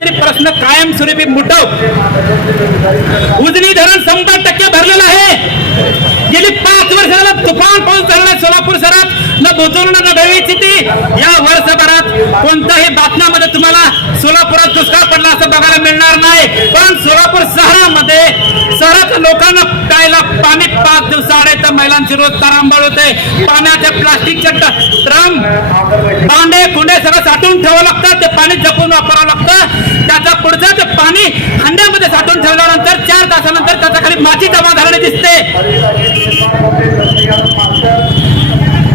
प्रश्न कायमस्वरूपी मुठव उजनी धरण शंभर टक्के भरलेलं आहे. गेली पाच वर्षाला तुफान पाऊस झाला सोलापूर शहरात. न भुतूर न ढळी या वर्षभरात कोणताही तुम्हाला सोलापुरात दुष्काळ पडला असं बघायला मिळणार नाही. पण सोलापूर शहरामध्ये शहराच्या लोकांना प्यायला पाणी पाच दिवसाआड तर महिलांची रोज तारांबळ होते. पाण्याच्या प्लास्टिकच्या ड्रम भांडे कुंडे सगळं साठवून ठेवावं लागतं. ते पाणी जपून वापरावं लागतं त्याचा पुढचं ते पाणी हंड्यामध्ये साठवून ठेवल्यानंतर चार तासानंतर त्याच्याखाली माती जमा झालेली दिसते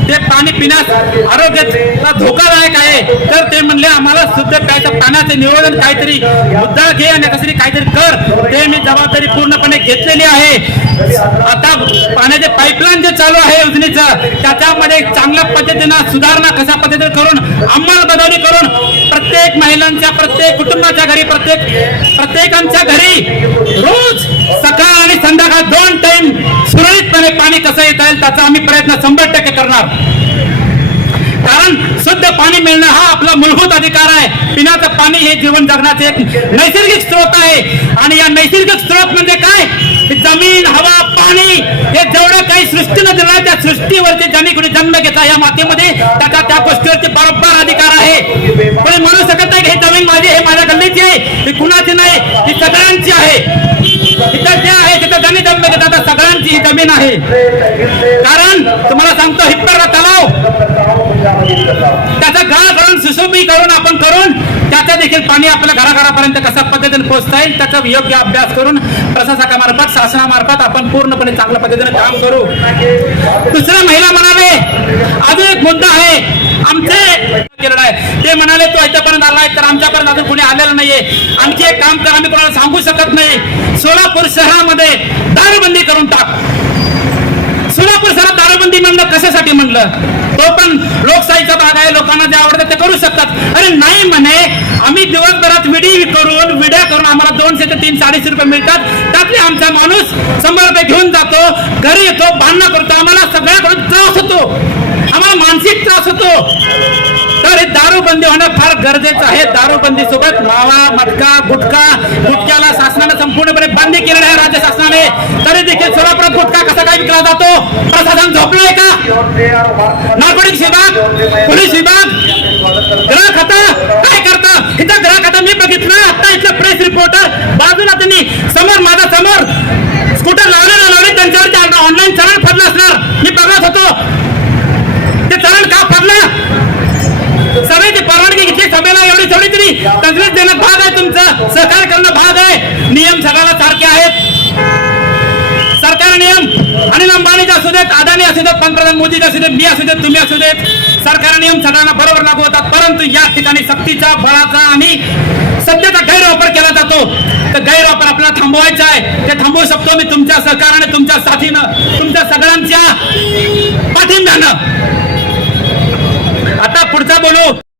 ते पाणी पिण्यास आरोग्याचा धोकादायक आहे. तर ते म्हणले आम्हाला शुद्ध प्यायच्या पाण्याचे नियोजन काहीतरी मुद्दा घे आणि कसरी काहीतरी कर. ते मी जबाबदारी पूर्णपणे घेतलेली आहे. आता पाण्याचे पाईपलाईन जे चालू आहे योजनेचं त्याच्यामध्ये एक चांगल्या पद्धतीनं सुधारणा कशा पद्धतीने करून अंमलबजावणी करून प्रत्येक महिलांच्या प्रत्येक कुटुंबाच्या घरी प्रत्येक प्रत्येकांच्या घरी रोज सकाळ आणि संध्याकाळ दोन टाइम सुरळीतपणे पाणी कसं येता येईल त्याचा आम्ही प्रयत्न शंभर टक्के करणार. कारण शुद्ध पाणी मिळणं हा आपला मूलभूत अधिकार आहे. पिण्याचं पाणी हे जीवन जगण्याचे एक नैसर्गिक स्रोत आहे. आणि या नैसर्गिक स्रोत म्हणजे काय? जमीन हवा पाणी हे जेवढं काही सृष्टीनं दिलं त्या सृष्टीवरती ज्यांनी कुणी जन्म घेतला या मातीमध्ये त्याचा त्या गोष्टीवरती बरोबर अधिकार आहे. कोणी म्हणू शकत नाही की हे जमीन माझी हे माझ्या गल्लीची आहे ही कुणाची नाही ही सगळ्यांची आहे. सगळ्यांची ही जमीन आहे. कारण तुम्हाला सांगतो हिप्परला तलाव. त्याचा सुशोभी करून सुशोभीकरण आपण करून त्याचं देखील पाणी आपल्या घराघरापर्यंत कशा पद्धतीने पोहोचता येईल त्याचा योग्य अभ्यास करून प्रशासकामार्फत शासनामार्फत आपण पूर्णपणे चांगल्या पद्धतीने काम करू. दुसऱ्या महिला म्हणाले अजून एक मुद्दा आहे. आमचे केलेला आहे. ते म्हणाले तो याच्यापर्यंत आलाय तर आमच्यापर्यंत अजून कोणी आलेलं नाहीये. आणखी एक काम तर आम्ही कोणाला सांगू शकत नाही. सोलापूर शहरामध्ये दारूबंदी करून टाक. सोलापूर शहरात दारूबंदी म्हणलं कशासाठी म्हणलं? तो पण लोकशाहीचा भाग आहे लोकांना जे आवडतं ते करू शकतात. अरे नाही म्हणे आम्ही दिवसभरात विडी करून विड्या करून आम्हाला दोनशे ते तीन साडेशे रुपये मिळतात. त्यातले आमचा माणूस शंभर रुपये घेऊन जातो घरी येतो बांधणं करतो आम्हाला सगळ्याकडून त्रास होतो. दारूबंदी होणं फार गरजेचं आहे. दारूबंदी सोबत मावा मटका गुटखा गुटख्याला शासनाने संपूर्णपणे बंदी केलेलं आहे राज्य शासनाने. तरी देखील सोलापुरात गुटखा कसा काय विकला जातो? प्रशासन झोपलंय का? नार्कोटिक्स विभाग तंत्रज्ञानात देणं भाग आहे तुमचं. सहकार्य करणं भाग आहे. नियम सगळ्याला सारखे आहेत. सरकार नियम. अनिल अंबानीचे असू देत अदानी असू देत पंतप्रधान मोदीचे असू देत मी असू देत तुम्ही असू देत सरकार नियम सगळ्यांना बरोबर लागू होतात. परंतु या ठिकाणी सक्तीचा बळाचा आणि सत्तेचा गैरवापर केला जातो. तर गैरवापर आपल्याला थांबवायचा आहे. ते थांबवू शकतो मी तुमच्या सहकाराने तुमच्या साथीनं तुमच्या सगळ्यांच्या पाठिंब्यानं. आता पुढचा बोलू.